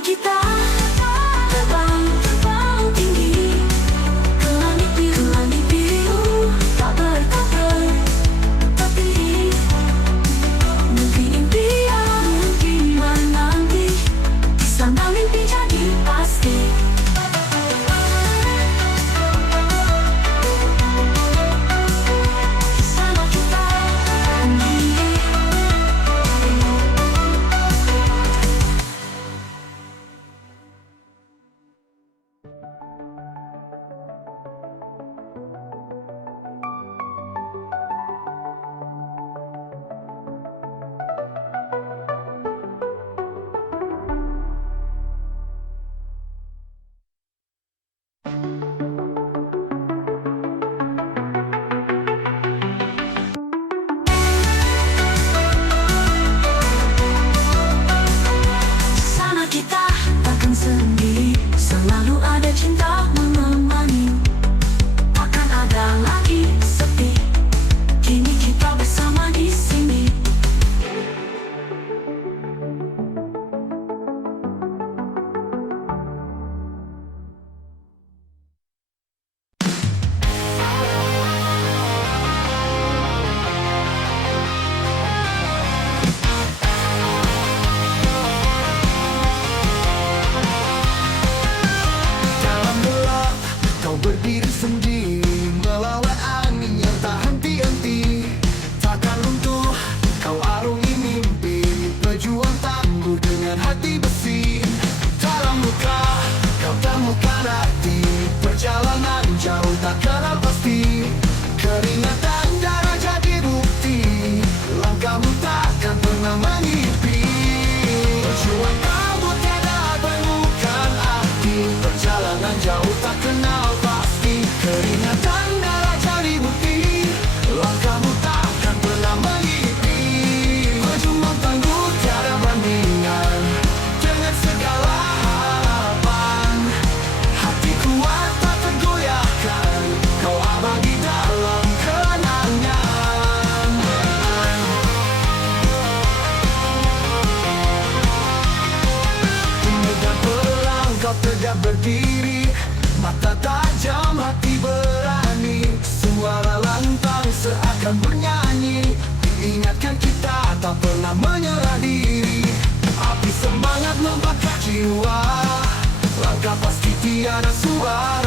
kita terbang, terbang tinggi ke langit biru tak berkabar tapi mimpi impian, mimpi menanti di sana mimpi jadi pasti. Kita takkan sendiri, selalu ada cinta menemani. Takkan ada lagi sepi, kini kita bersama di sini. Berdiri sendiri melawan angin yang tak henti-henti. Takkan runtuh, kau arungi mimpi. Pejuang tangguh dengan hati besi. Dalam luka, kau temukan arti. Perjalanan jauh tak kenal pasti. Keringat dan darah jadi bukti. Langkahmu takkan pernah menyepi. Perjuang kamu tiada menemukan arti. Perjalanan jauh tak kenal pasti. Keringat dan darah jadi bukti. Langkahmu takkan pernah menyepi. Perjuang tangguh tiada bandingan dengan segala harapan. Hati kuat tak tergoyahkan. Kau abadi dalam kenangan. Di medan perang kau tegak berdiri. Mata tajam, hati berani. Suara lantang seakan bernyanyi. Diingatkan kita tak pernah menyerah diri. Api semangat membakar jiwa. Langkah pasti tiada suara.